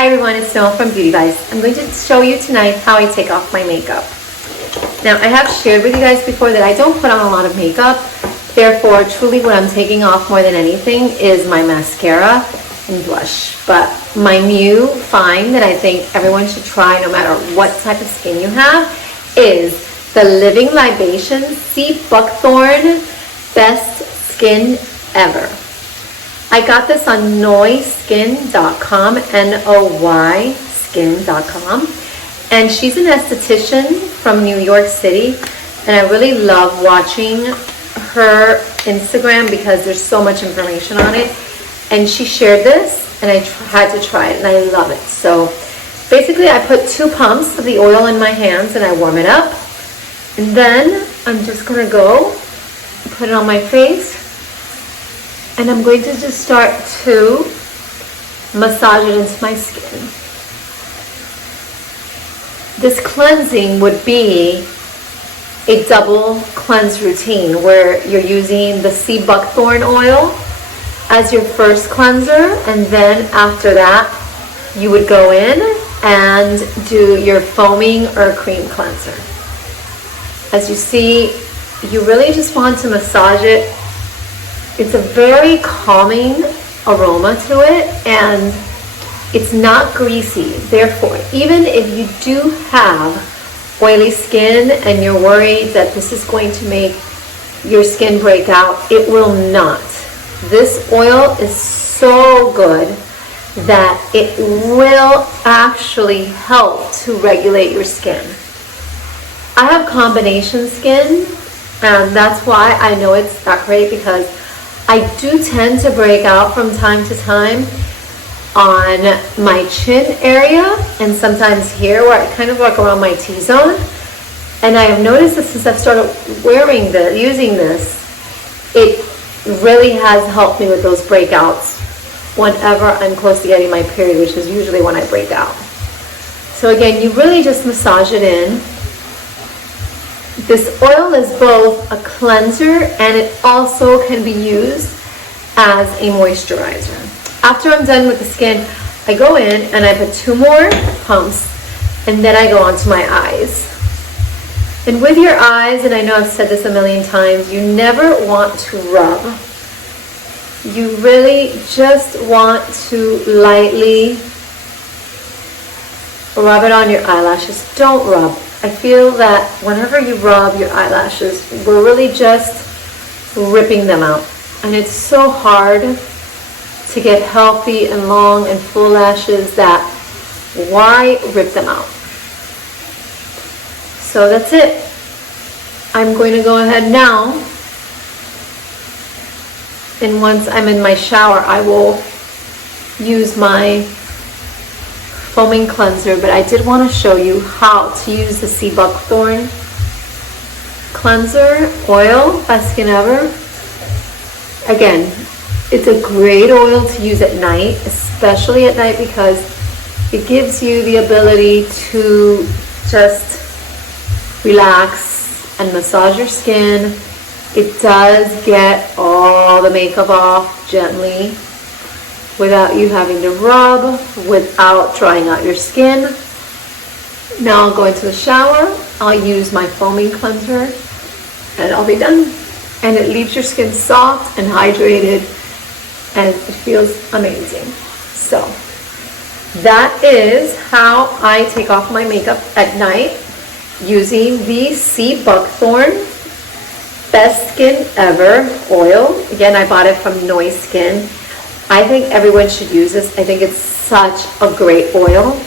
Hi everyone, it's Noel from Beauty Vice. I'm going to show you tonight how I take off my makeup. Now I have shared with you guys before that I don't put on a lot of makeup. Therefore, truly what I'm taking off more than anything is my mascara and blush. But my new find that I think everyone should try no matter what type of skin you have is the Living Libations Seabuckthorn Best Skin Ever. I got this on noiskin.com, N-O-Y skin.com, and she's an esthetician from New York City, and I really love watching her Instagram because there's so much information on it, and she shared this, and I had to try it, and I love it. So basically I put 2 pumps of the oil in my hands, and I warm it up, and then I'm just going to go put it on my face. And I'm going to just start to massage it into my skin. This cleansing would be a double cleanse routine where you're using the Seabuckthorn Oil as your first cleanser, and then after that you would go in and do your foaming or cream cleanser. As you see, you really just want to massage it. It's a very calming aroma to it, and it's not greasy. Therefore, even if you do have oily skin and you're worried that this is going to make your skin break out, it will not. This oil is so good that it will actually help to regulate your skin. I have combination skin, and that's why I know it's not great, because I do tend to break out from time to time on my chin area and sometimes here where I kind of like around my T-zone. And I have noticed that since I've started using this, it really has helped me with those breakouts whenever I'm close to getting my period, which is usually when I break out. So again, you really just massage it in. This oil is both a cleanser and it also can be used as a moisturizer. After I'm done with the skin, I go in and I put 2 more pumps, and then I go onto my eyes. And with your eyes, and I know I've said this a million times, you never want to rub. You really just want to lightly rub it on your eyelashes. Don't rub. I feel that whenever you rub your eyelashes, we're really just ripping them out. And it's so hard to get healthy and long and full lashes that why rip them out? So that's it. I'm going to go ahead now, and once I'm in my shower, I will use my foaming cleanser, but I did want to show you how to use the Seabuckthorn cleanser oil by Skin Ever. Again, it's a great oil to use at night, especially at night, because it gives you the ability to just relax and massage your skin. It does get all the makeup off gently without you having to rub, without drying out your skin. Now I'll go into the shower, I'll use my foaming cleanser, and I'll be done. And it leaves your skin soft and hydrated, and it feels amazing. So that is how I take off my makeup at night using the Seabuckthorn Best Skin Ever oil. Again, I bought it from Noiskin. I think everyone should use this. I think it's such a great oil.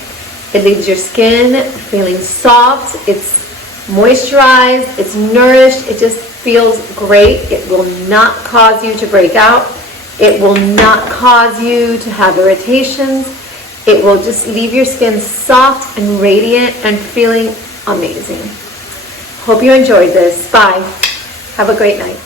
It leaves your skin feeling soft, it's moisturized, it's nourished, it just feels great. It will not cause you to break out. It will not cause you to have irritations. It will just leave your skin soft and radiant and feeling amazing. Hope you enjoyed this. Bye. Have a great night.